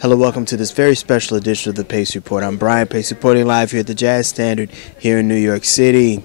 Hello, welcome to this very special edition of the Pace Report. I'm Brian Pace, reporting live here at the Jazz Standard here in New York City.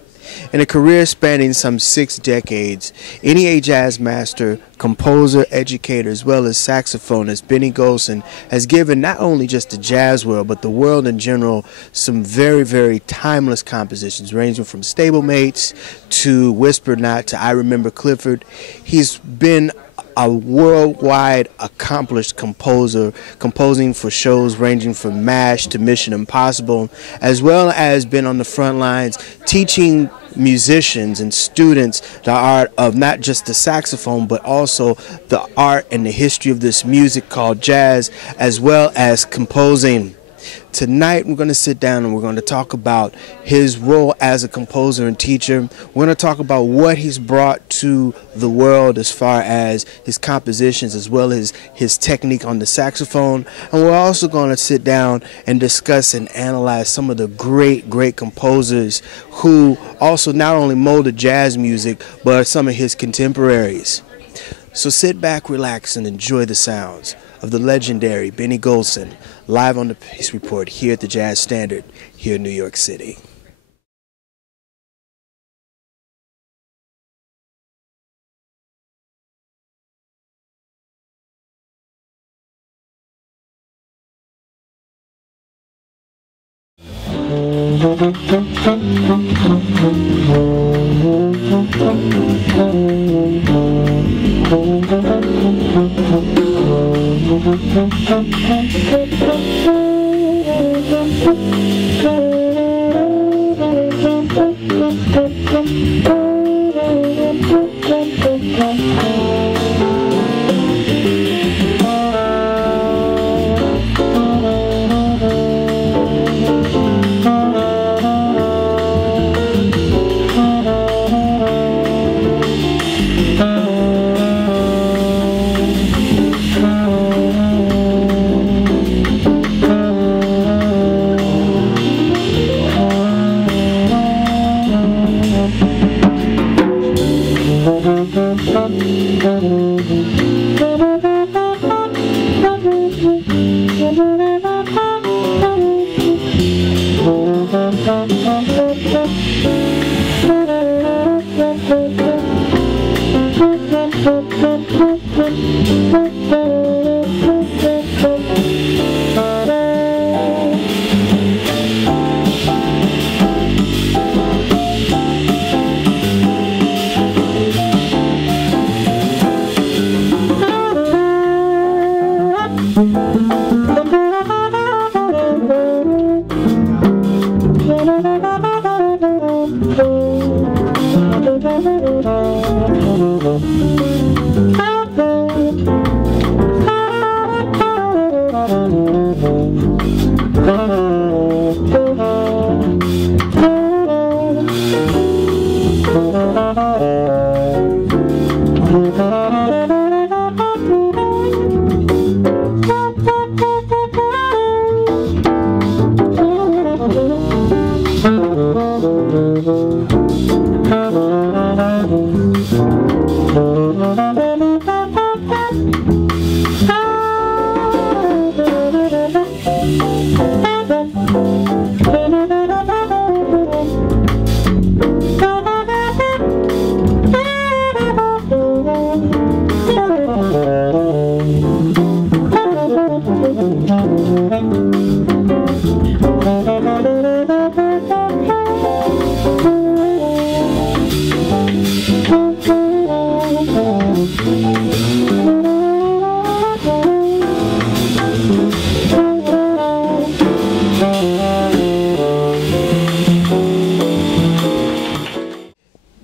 In a career spanning some 6 decades, a.k.a. jazz master, composer, educator, as well as saxophonist, Benny Golson has given not only just the jazz world, but the world in general, some very, very timeless compositions, ranging from Stablemates to Whisper Not to I Remember Clifford. He's been a worldwide accomplished composer, composing for shows ranging from MASH to Mission Impossible, as well as been on the front lines teaching musicians and students the art of not just the saxophone, but also the art and the history of this music called jazz, as well as composing. Tonight we're going to sit down and we're going to talk about his role as a composer and teacher. We're going to talk about what he's brought to the world as far as his compositions as well as his technique on the saxophone. And we're also going to sit down and discuss and analyze some of the great composers who also not only molded jazz music but some of his contemporaries. So sit back, relax, and enjoy the sounds of the legendary Benny Golson, live on the Pace Report here at the Jazz Standard here in New York City.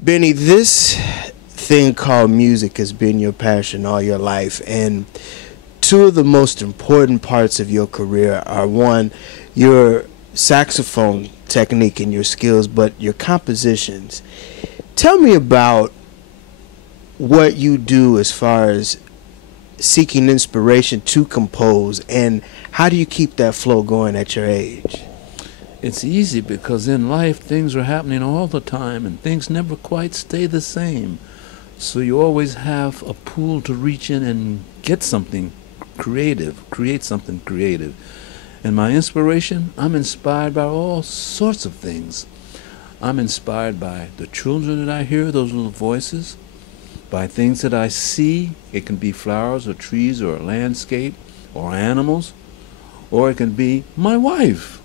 Benny, this thing called music has been your passion all your life, and two of the most important parts of your career are, one, your saxophone technique and your skills, but your compositions. Tell me about what you do as far as seeking inspiration to compose, and how do you keep that flow going at your age? It's easy because in life things are happening all the time and things never quite stay the same. So you always have a pool to reach in and get something creative, create something creative. And my inspiration, I'm inspired by all sorts of things. I'm inspired by the children that I hear, those little voices, by things that I see. It can be flowers or trees or a landscape or animals, or it can be my wife.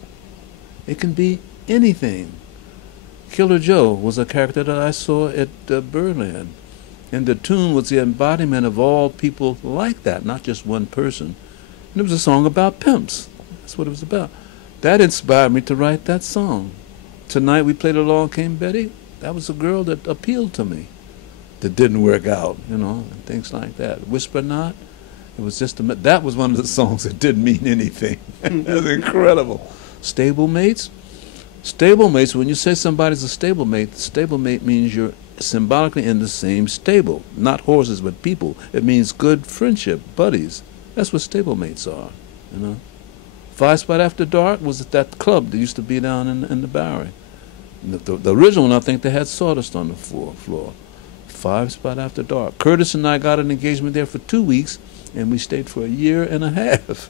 It can be anything. Killer Joe was a character that I saw at Birdland. And the tune was the embodiment of all people like that, not just one person. And it was a song about pimps. That's what it was about. That inspired me to write that song. Tonight we played Along Came Betty. That was a girl that appealed to me. That didn't work out, you know, and things like that. Whisper Not. It was just that was one of the songs that didn't mean anything. It was incredible. Stablemates. Stablemates, when you say somebody's a stablemate means you're symbolically in the same stable. Not horses, but people. It means good friendship, buddies. That's what stablemates are, you know. Five Spot After Dark was at that club that used to be down in the Bowery. The original one, I think they had sawdust on the floor. Five Spot After Dark. Curtis and I got an engagement there for 2 weeks, and we stayed for a year and a half.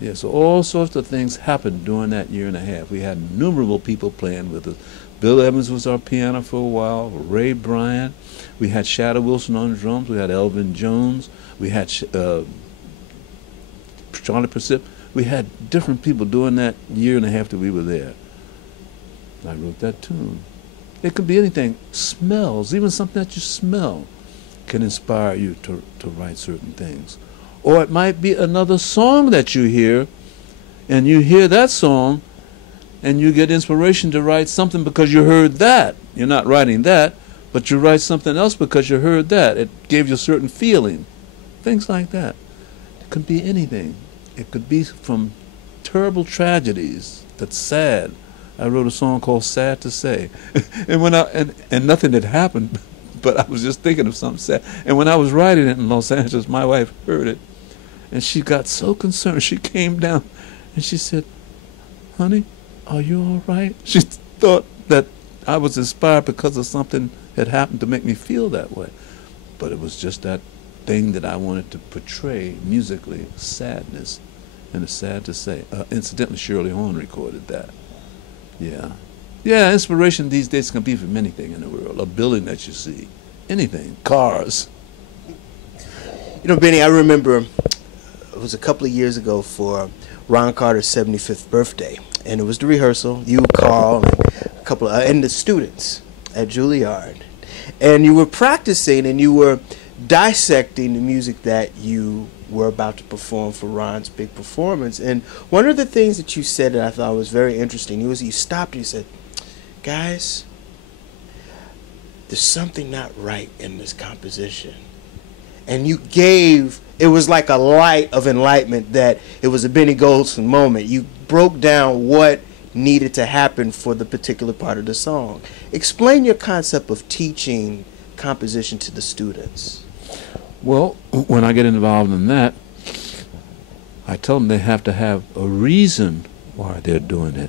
Yeah, so all sorts of things happened during that year and a half. We had innumerable people playing with us. Bill Evans was our piano for a while, Ray Bryant. We had Shadow Wilson on drums. We had Elvin Jones. We had Charlie Persip. We had different people during that year and a half that we were there. I wrote that tune. It could be anything. Smells, even something that you smell, can inspire you to write certain things. Or it might be another song that you hear, and you hear that song, and you get inspiration to write something because you heard that. You're not writing that, but you write something else because you heard that. It gave you a certain feeling. Things like that. It could be anything. It could be from terrible tragedies that's sad. I wrote a song called Sad to Say. And when and nothing had happened, but I was just thinking of something sad. And when I was writing it in Los Angeles, my wife heard it, and she got so concerned. She came down and she said, "Honey, are you all right?" She thought that I was inspired because of something had happened to make me feel that way. But it was just that thing that I wanted to portray musically, sadness, and it's sad to say. Incidentally, Shirley Horn recorded that. Yeah. Yeah, inspiration these days can be from anything in the world. A building that you see. Anything. Cars. You know, Benny, I remember it was a couple of years ago for Ron Carter's 75th birthday. And it was the rehearsal. You, Carl, and a couple of, and the students at Juilliard. And you were practicing and you were dissecting the music that you were about to perform for Ron's big performance. And one of the things that you said that I thought was very interesting, you stopped and you said, "Guys, there's something not right in this composition." And you gave, it was like a light of enlightenment that it was a Benny Golson moment. You broke down what needed to happen for the particular part of the song. Explain your concept of teaching composition to the students. Well, when I get involved in that, I tell them they have to have a reason why they're doing it.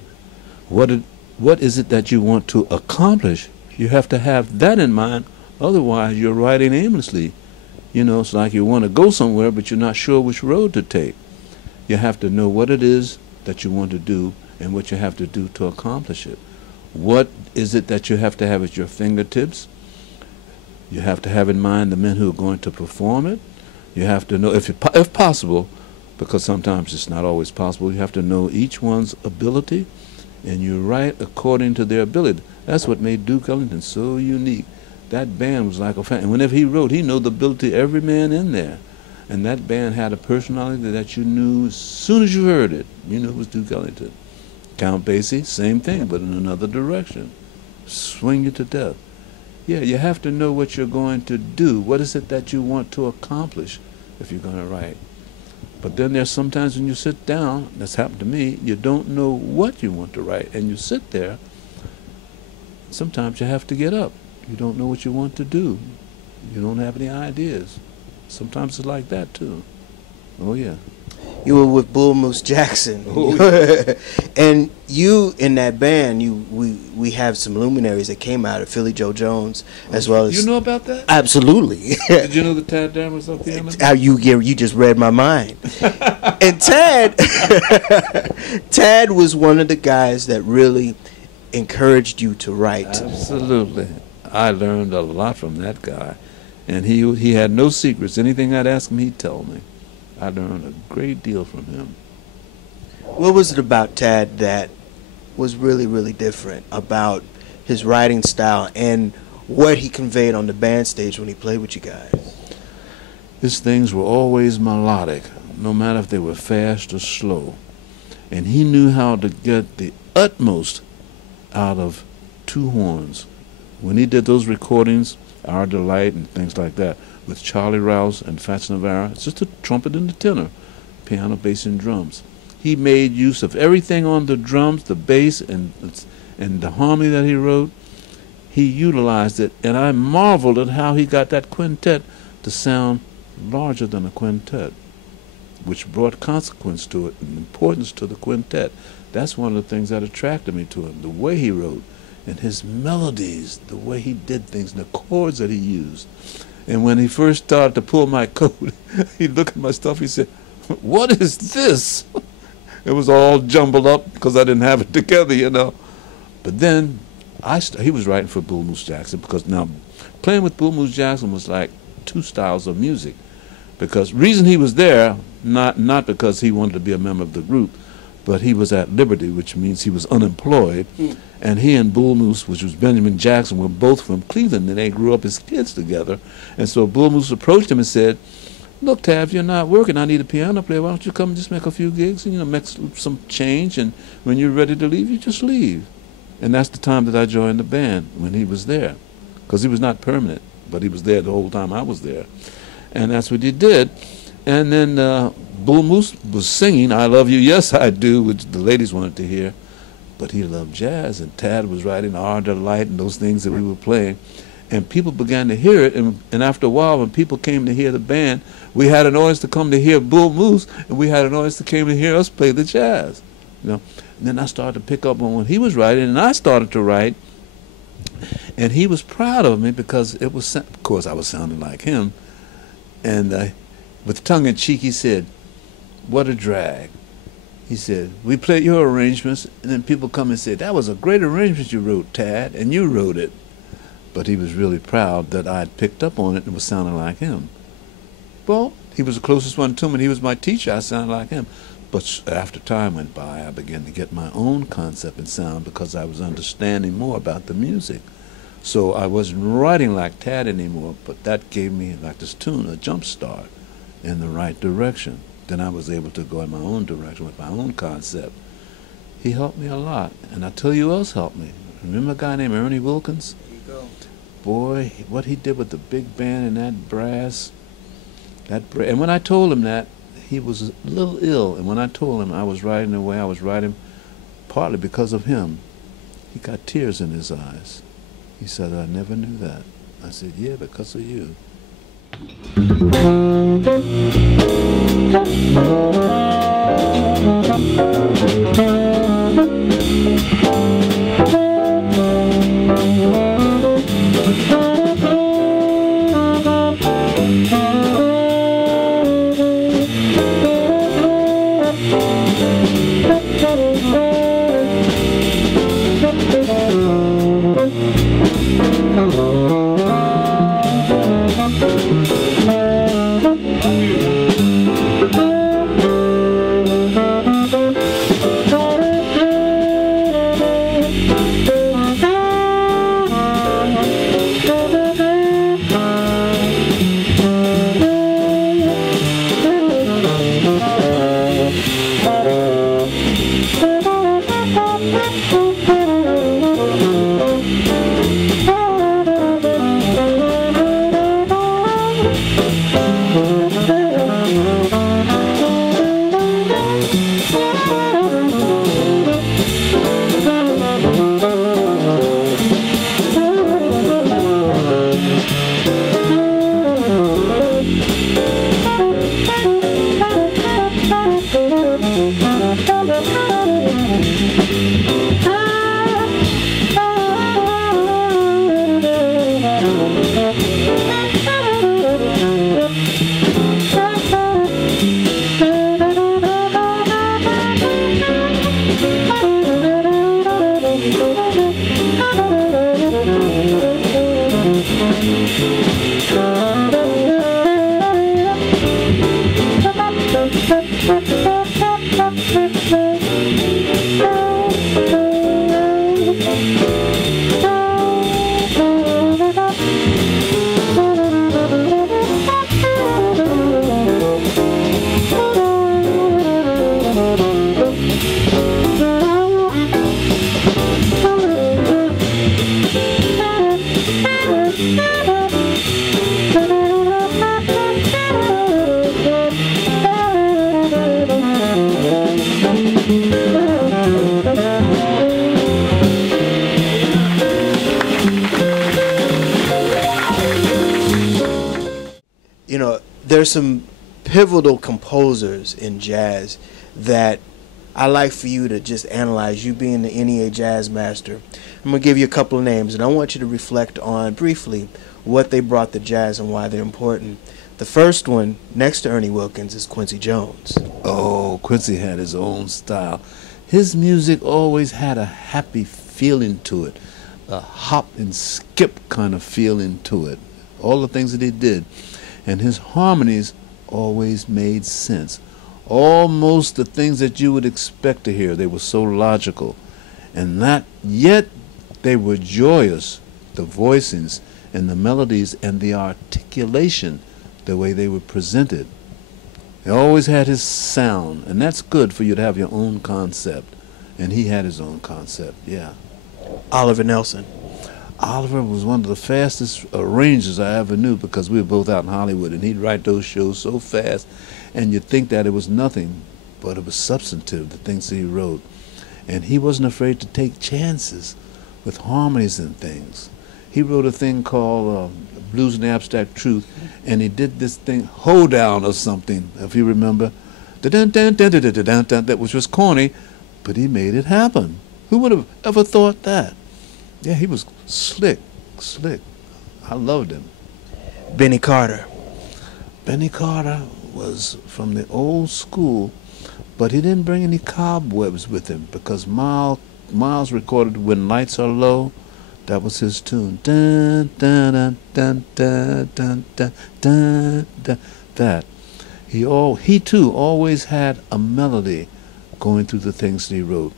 What is it that you want to accomplish? You have to have that in mind. Otherwise, you're writing aimlessly. You know, it's like you want to go somewhere, but you're not sure which road to take. You have to know what it is that you want to do and what you have to do to accomplish it. What is it that you have to have at your fingertips? You have to have in mind the men who are going to perform it. You have to know, if possible, because sometimes it's not always possible, you have to know each one's ability, and you write according to their ability. That's what made Duke Ellington so unique. That band was like a family. And whenever he wrote, he knew the ability of every man in there. And that band had a personality that you knew as soon as you heard it. You knew it was Duke Ellington. Count Basie, same thing, but in another direction. Swing you to death. Yeah, you have to know what you're going to do. What is it that you want to accomplish if you're going to write? But then there's sometimes when you sit down, that's happened to me, you don't know what you want to write. And you sit there, sometimes you have to get up. You don't know what you want to do. You don't have any ideas. Sometimes it's like that too. Oh yeah. You were with Bull Moose Jackson. Oh, yeah. And you in that band, we have some luminaries that came out of Philly Joe Jones as well as. You know about that? Absolutely. Did you know that Tad Darren was up here? How you just read my mind. And Tad Tad was one of the guys that really encouraged you to write. Absolutely. I learned a lot from that guy. And he had no secrets. Anything I'd ask him, he'd tell me. I learned a great deal from him. What was it about Tad that was really, really different about his writing style and what he conveyed on the band stage when he played with you guys? His things were always melodic, no matter if they were fast or slow. And he knew how to get the utmost out of two horns. When he did those recordings, Our Delight and things like that, with Charlie Rouse and Fats Navarro, it's just a trumpet and a tenor, piano, bass, and drums. He made use of everything on the drums, the bass, and the harmony that he wrote. He utilized it, and I marveled at how he got that quintet to sound larger than a quintet, which brought consequence to it and importance to the quintet. That's one of the things that attracted me to him, the way he wrote, and his melodies, the way he did things, and the chords that he used. And when he first started to pull my coat, he'd look at my stuff, he said, "What is this?" It was all jumbled up because I didn't have it together, you know. But then he was writing for Bull Moose Jackson, because now playing with Bull Moose Jackson was like two styles of music. Because reason he was there, not because he wanted to be a member of the group, but he was at liberty, which means he was unemployed. And he and Bull Moose, which was Benjamin Jackson, were both from Cleveland, and they grew up as kids together. And so Bull Moose approached him and said, "Look, Tab, you're not working. I need a piano player. Why don't you come and just make a few gigs and, make some change, and when you're ready to leave, you just leave." And that's the time that I joined the band, when he was there. Because he was not permanent, but he was there the whole time I was there. And that's what he did. And then Bull Moose was singing "I Love You, Yes I Do," which the ladies wanted to hear. But he loved jazz, and Tad was writing Our Delight and those things that we were playing. And people began to hear it, and after a while, when people came to hear the band, we had an audience to come to hear Bull Moose, and we had an audience that came to hear us play the jazz. And then I started to pick up on what he was writing, and I started to write. And he was proud of me because it was, of course, I was sounding like him. And with tongue in cheek, he said, "What a drag." He said, "We played your arrangements," and then people come and say, "That was a great arrangement you wrote, Tad, and you wrote it." But he was really proud that I had picked up on it and was sounding like him. Well, he was the closest one to me, and he was my teacher. I sounded like him. But after time went by, I began to get my own concept and sound because I was understanding more about the music. So I wasn't writing like Tad anymore, but that gave me, like this tune, a jump start in the right direction. Then I was able to go in my own direction with my own concept. He helped me a lot, and I tell you who else helped me. Remember a guy named Ernie Wilkins? There you go. Boy, what he did with the big band and that brass, and when I told him that, he was a little ill, and when I told him I was writing the way I was writing, partly because of him, he got tears in his eyes. He said, "I never knew that." I said, "Yeah, because of you." You know, there's some pivotal composers in jazz that I like for you to just analyze, you being the NEA Jazz Master. I'm going to give you a couple of names, and I want you to reflect on briefly what they brought to jazz and why they're important. The first one, next to Ernie Wilkins, is Quincy Jones. Oh, Quincy had his own style. His music always had a happy feeling to it, a hop and skip kind of feeling to it, all the things that he did. And his harmonies always made sense. Almost the things that you would expect to hear. They were so logical. And that, yet they were joyous, the voicings and the melodies and the articulation, the way they were presented. He always had his sound, and that's good for you to have your own concept. And he had his own concept, yeah. Oliver Nelson. Oliver was one of the fastest arrangers I ever knew, because we were both out in Hollywood, and he'd write those shows so fast, and you'd think that it was nothing, but it was substantive, the things that he wrote. And he wasn't afraid to take chances with harmonies and things. He wrote a thing called Blues and the Abstract Truth, and he did this thing, Hold Down or something, if you remember, that was just corny, but he made it happen. Who would have ever thought that? Yeah, he was slick. I loved him. Benny Carter. Benny Carter was from the old school, but he didn't bring any cobwebs with him, because Miles recorded When Lights Are Low. That was his tune. Dun, dun, dun, dun, dun, dun, dun, dun, dun. That. He too always had a melody going through the things that he wrote.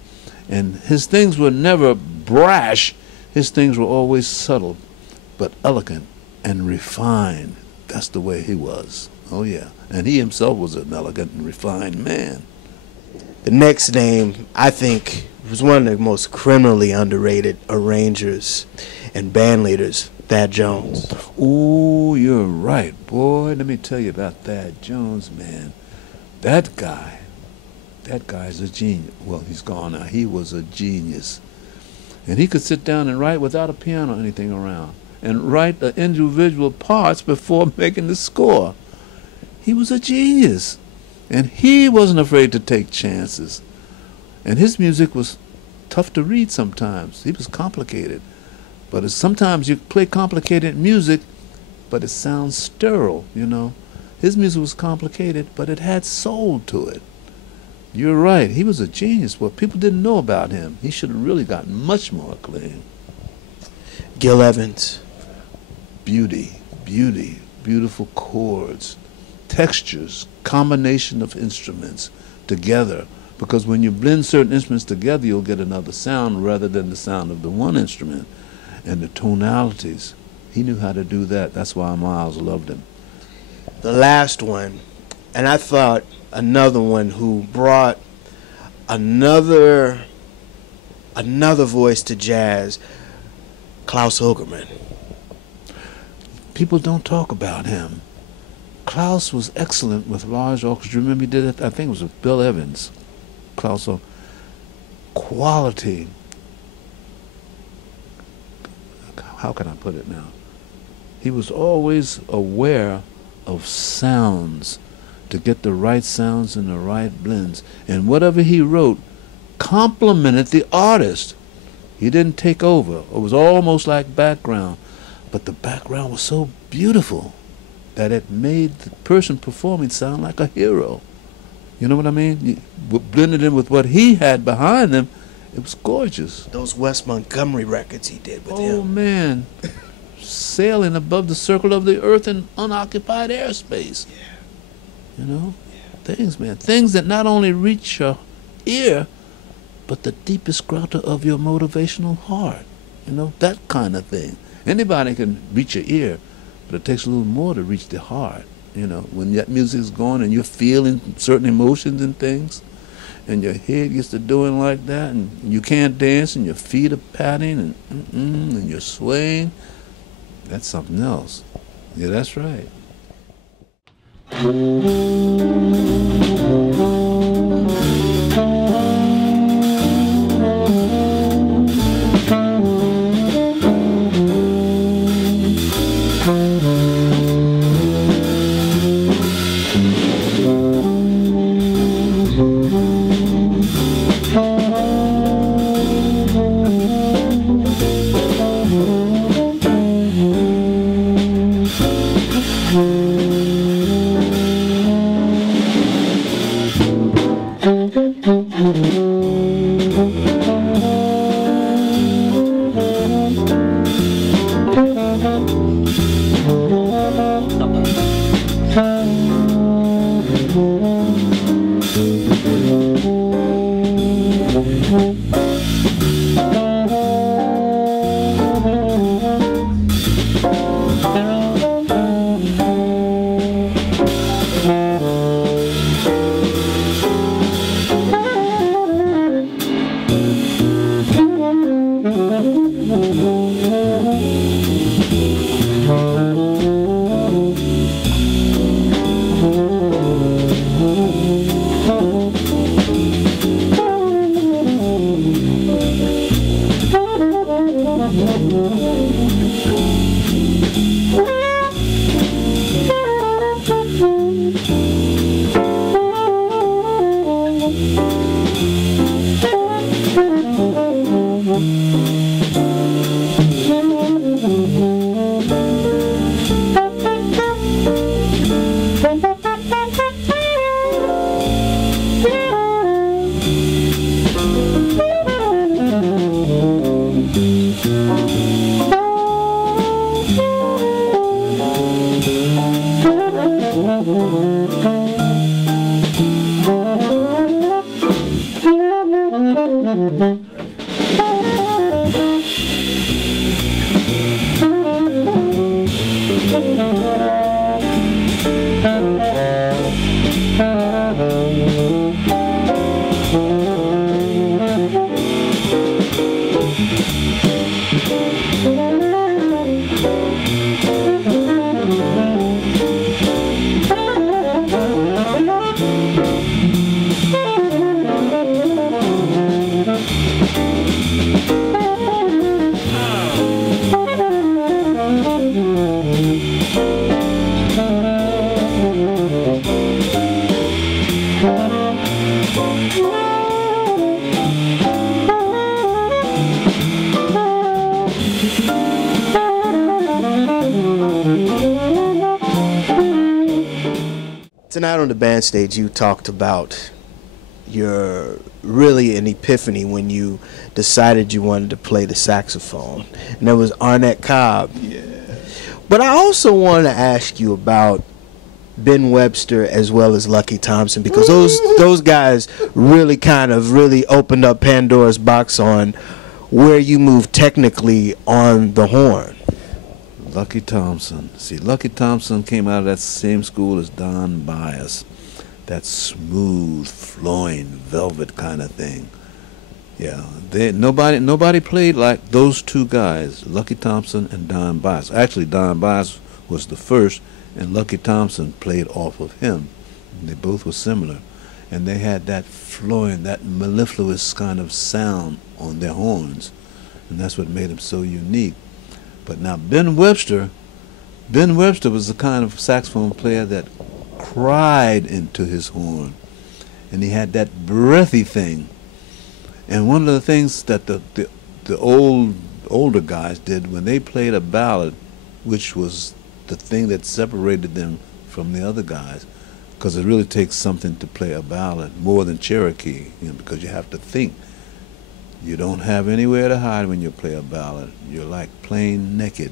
And his things were never brash. His things were always subtle, but elegant and refined. That's the way he was. Oh, yeah. And he himself was an elegant and refined man. The next name, I think, was one of the most criminally underrated arrangers and band leaders, Thad Jones. Oh, you're right, boy. Let me tell you about Thad Jones, man. That guy's a genius. Well, he's gone now. He was a genius. And he could sit down and write without a piano or anything around, and write the individual parts before making the score. He was a genius. And he wasn't afraid to take chances. And his music was tough to read sometimes. He was complicated. But sometimes you play complicated music, but it sounds sterile, you know. His music was complicated, but it had soul to it. You're right. He was a genius. Well, people didn't know about him. He should have really gotten much more acclaim. Gil Evans. Beautiful chords, textures, combination of instruments together. Because when you blend certain instruments together, you'll get another sound rather than the sound of the one instrument. And the tonalities. He knew how to do that. That's why Miles loved him. The last one, and I thought another one who brought another voice to jazz, Klaus Hilgerman. People don't talk about him. Klaus was excellent with large orchestra. Remember he did it, I think it was with Bill Evans. Klaus, quality. How can I put it now? He was always aware of sounds, to get the right sounds and the right blends. And whatever he wrote complemented the artist. He didn't take over. It was almost like background. But the background was so beautiful that it made the person performing sound like a hero. You know what I mean? You blended in with what he had behind him. It was gorgeous. Those Wes Montgomery records he did with him. Oh, man. sailing above the circle of the earth in unoccupied airspace. You know, things, man, things that not only reach your ear, but the deepest grotto of your motivational heart. You know, that kind of thing. Anybody can reach your ear, but it takes a little more to reach the heart. You know, when that music is going and you're feeling certain emotions and things, and your head gets to doing like that, and you can't dance, and your feet are patting, and you're swaying, that's something else. Yeah, that's right. Tonight on the band stage, you talked about your really an epiphany when you decided you wanted to play the saxophone, and that was Arnett Cobb. Yeah. But I also want to ask you about Ben Webster as well as Lucky Thompson, because those guys really really opened up Pandora's box on where you move technically on the horn. Lucky Thompson. See, Lucky Thompson came out of that same school as Don Byas. That smooth, flowing, velvet kind of thing. Yeah, nobody played like those two guys, Lucky Thompson and Don Byas. Actually, Don Byas was the first, and Lucky Thompson played off of him. And they both were similar. And they had that flowing, that mellifluous kind of sound on their horns. And that's what made them so unique. But now Ben Webster was the kind of saxophone player that cried into his horn, and he had that breathy thing. And one of the things that the older guys did when they played a ballad, which was the thing that separated them from the other guys, because it really takes something to play a ballad more than Cherokee, because you have to think. You don't have anywhere to hide when you play a ballad. You're like playing naked.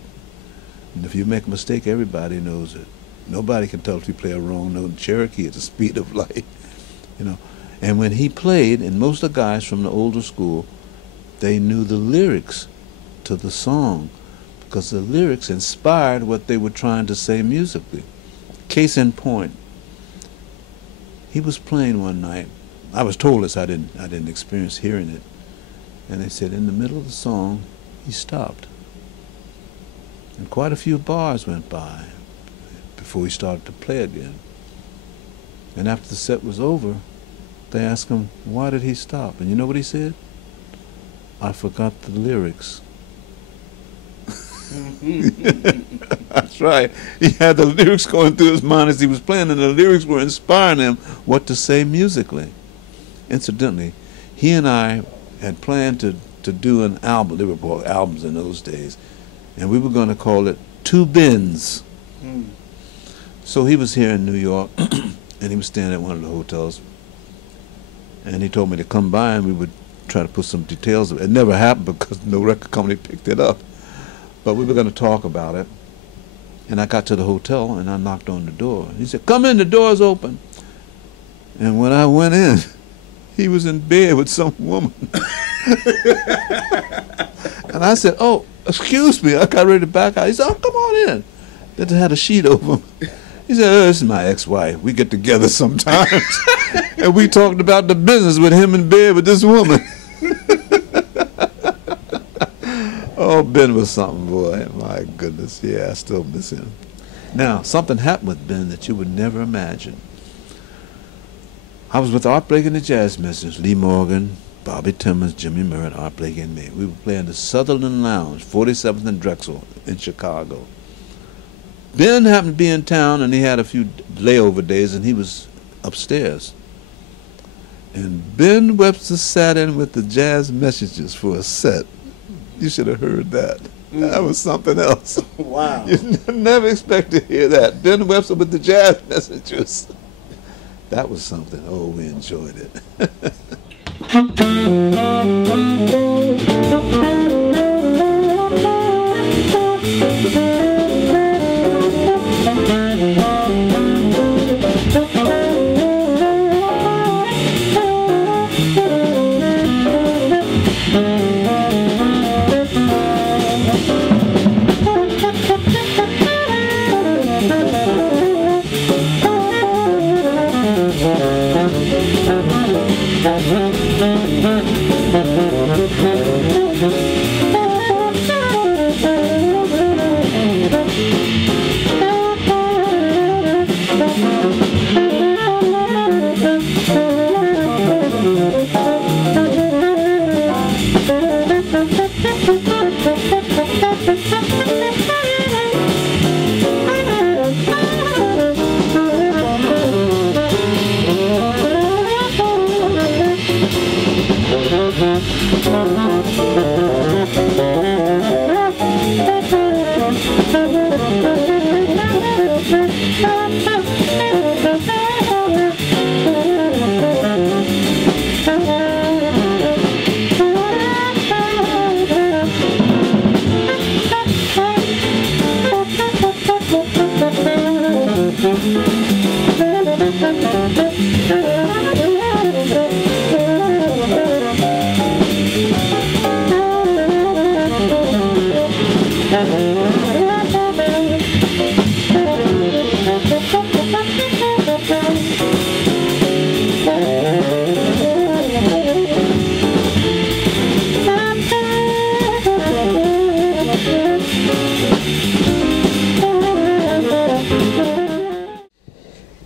And if you make a mistake, everybody knows it. Nobody can tell if you play a wrong note in Cherokee at the speed of light, you know. And when he played, and most of the guys from the older school, they knew the lyrics to the song because the lyrics inspired what they were trying to say musically. Case in point, he was playing one night. I was told this, I didn't experience hearing it. And they said in the middle of the song, he stopped. And quite a few bars went by before he started to play again. And after the set was over, they asked him, why did he stop? And you know what he said? I forgot the lyrics. That's right. He had the lyrics going through his mind as he was playing, and the lyrics were inspiring him what to say musically. Incidentally, he and I had planned to do an album. They were called albums in those days. And we were going to call it Two Bins. So he was here in New York, and he was staying at one of the hotels. And he told me to come by, and we would try to put some details. It never happened because no record company picked it up. But we were going to talk about it. And I got to the hotel, and I knocked on the door. He said, come in, the door's open. And when I went in, he was in bed with some woman. And I said, oh, excuse me. I got ready to back out. He said, oh, come on in. Then they had a sheet over him. He said, oh, this is my ex-wife. We get together sometimes. And we talked about the business with him in bed with this woman. Oh, Ben was something, boy. My goodness. Yeah, I still miss him. Now, something happened with Ben that you would never imagine. I was with Art Blakey and the Jazz Messengers, Lee Morgan, Bobby Timmons, Jimmy Merritt, Art Blakey, and me. We were playing the Sutherland Lounge, 47th and Drexel in Chicago. Ben happened to be in town, and he had a few layover days, and he was upstairs. And Ben Webster sat in with the Jazz Messengers for a set. You should have heard that. That was something else. Wow. You never expect to hear that. Ben Webster with the Jazz Messengers. That was something. Oh, we enjoyed it.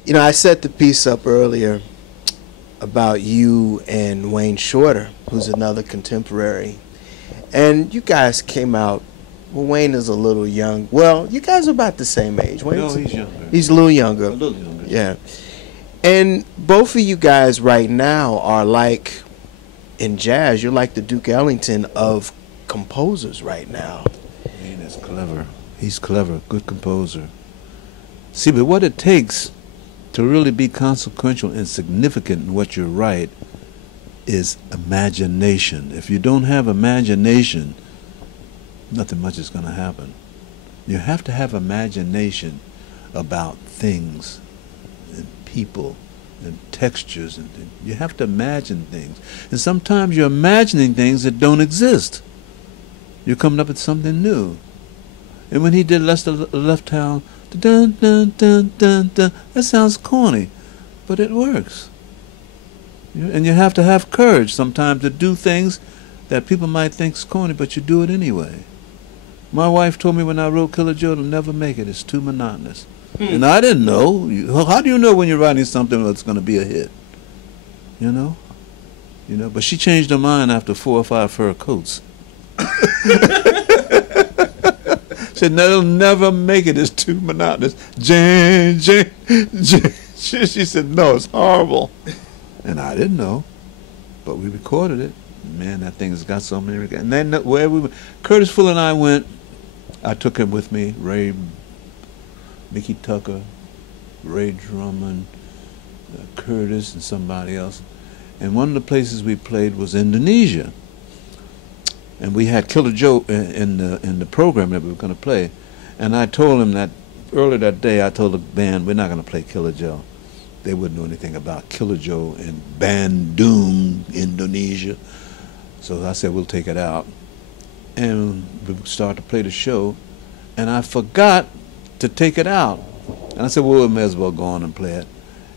You know, I set the piece up earlier about you and Wayne Shorter, who's another contemporary. And you guys came out, well, Wayne is a little young. Well, you guys are about the same age. No, he's younger. He's a little younger. A little younger. Yeah. And both of you guys right now are like, in jazz, you're like the Duke Ellington of composers right now. Wayne is clever. He's clever, good composer. See, but what it takes to really be consequential and significant in what you write is imagination. If you don't have imagination, nothing much is going to happen. You have to have imagination about things and people and textures and things. You have to imagine things. And sometimes you're imagining things that don't exist. You're coming up with something new. And when he did Lester Left Town, dun dun dun dun dun, that sounds corny, but it works. And you have to have courage sometimes to do things that people might think is corny, but you do it anyway. My wife told me when I wrote Killer Joe to never make it. It's too monotonous. And I didn't know. How do you know when you're writing something that's going to be a hit? You know? But she changed her mind after 4 or 5 fur coats. Said, no, it'll never make it. It's too monotonous. Jane, Jane, Jane. She said, no, it's horrible. And I didn't know. But we recorded it. Man, that thing has got so many records. And then where we went, Curtis Fuller and I went, I took him with me, Ray, Mickey Tucker, Ray Drummond, Curtis, and somebody else. And one of the places we played was Indonesia. And we had Killer Joe in the program that we were going to play. And I told him that earlier that day, I told the band, we're not going to play Killer Joe. They wouldn't know anything about Killer Joe in Bandung, Indonesia. So I said, we'll take it out. And we started to play the show. And I forgot to take it out. And I said, well, we may as well go on and play it.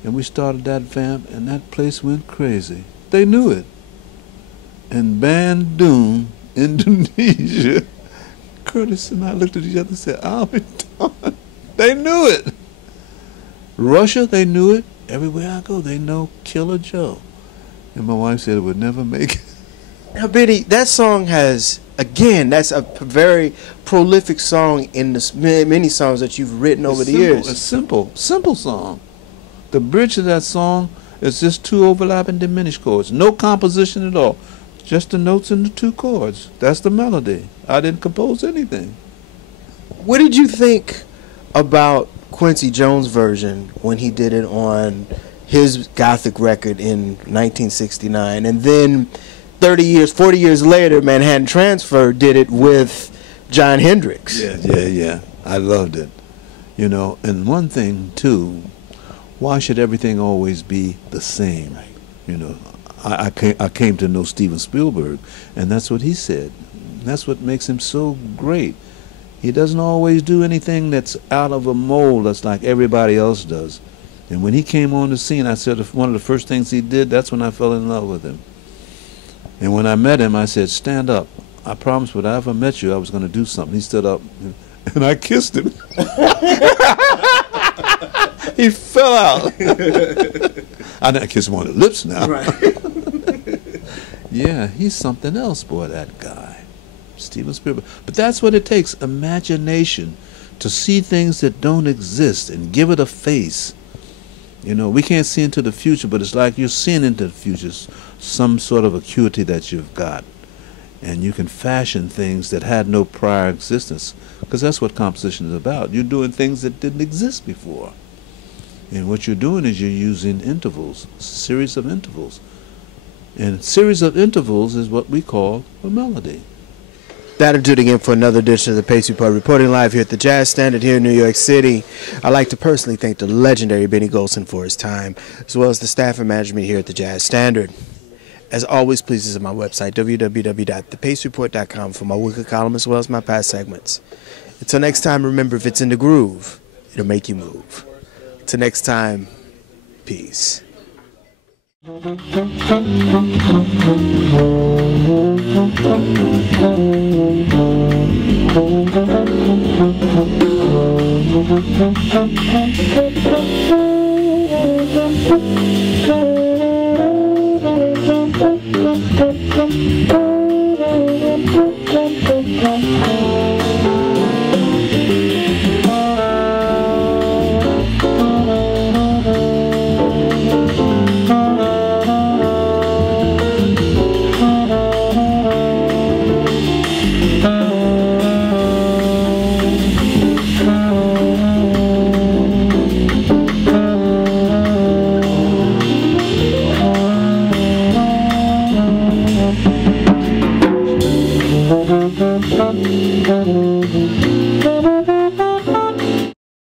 And we started that vamp, and that place went crazy. They knew it. In Bandung, Indonesia, Curtis and I looked at each other and said, I'll be darned. They knew it. Russia, they knew it. Everywhere I go, they know Killer Joe. And my wife said it would never make it. Now, Biddy, that song has, again, that's a very prolific song in the many songs that you've written over the years. It's simple song. The bridge of that song is just 2 overlapping diminished chords. No composition at all. Just the notes and the 2 chords. That's the melody. I didn't compose anything. What did you think about Quincy Jones' version when he did it on his Gothic record in 1969? And then 40 years later, Manhattan Transfer did it with John Hendricks. Yeah. I loved it. And one thing, too, why should everything always be the same? I came to know Steven Spielberg, and that's what he said. That's what makes him so great. He doesn't always do anything that's out of a mold that's like everybody else does. And when he came on the scene, I said one of the first things he did, that's when I fell in love with him. And when I met him, I said, stand up. I promised when I ever met you, I was going to do something. He stood up, and I kissed him. He fell out. I didn't kiss him on the lips now. Right. Yeah, he's something else, boy, that guy. Steven Spielberg. But that's what it takes, imagination, to see things that don't exist and give it a face. We can't see into the future, but it's like you're seeing into the future, some sort of acuity that you've got. And you can fashion things that had no prior existence, because that's what composition is about. You're doing things that didn't exist before. And what you're doing is you're using intervals, a series of intervals. And a series of intervals is what we call a melody. That'll do it again for another edition of the Pace Report, reporting live here at the Jazz Standard here in New York City. I'd like to personally thank the legendary Benny Golson for his time, as well as the staff and management here at the Jazz Standard. As always, please visit my website, www.thepacereport.com, for my weekly column as well as my past segments. Until next time, remember, if it's in the groove, it'll make you move. Till next time, peace. Thank you.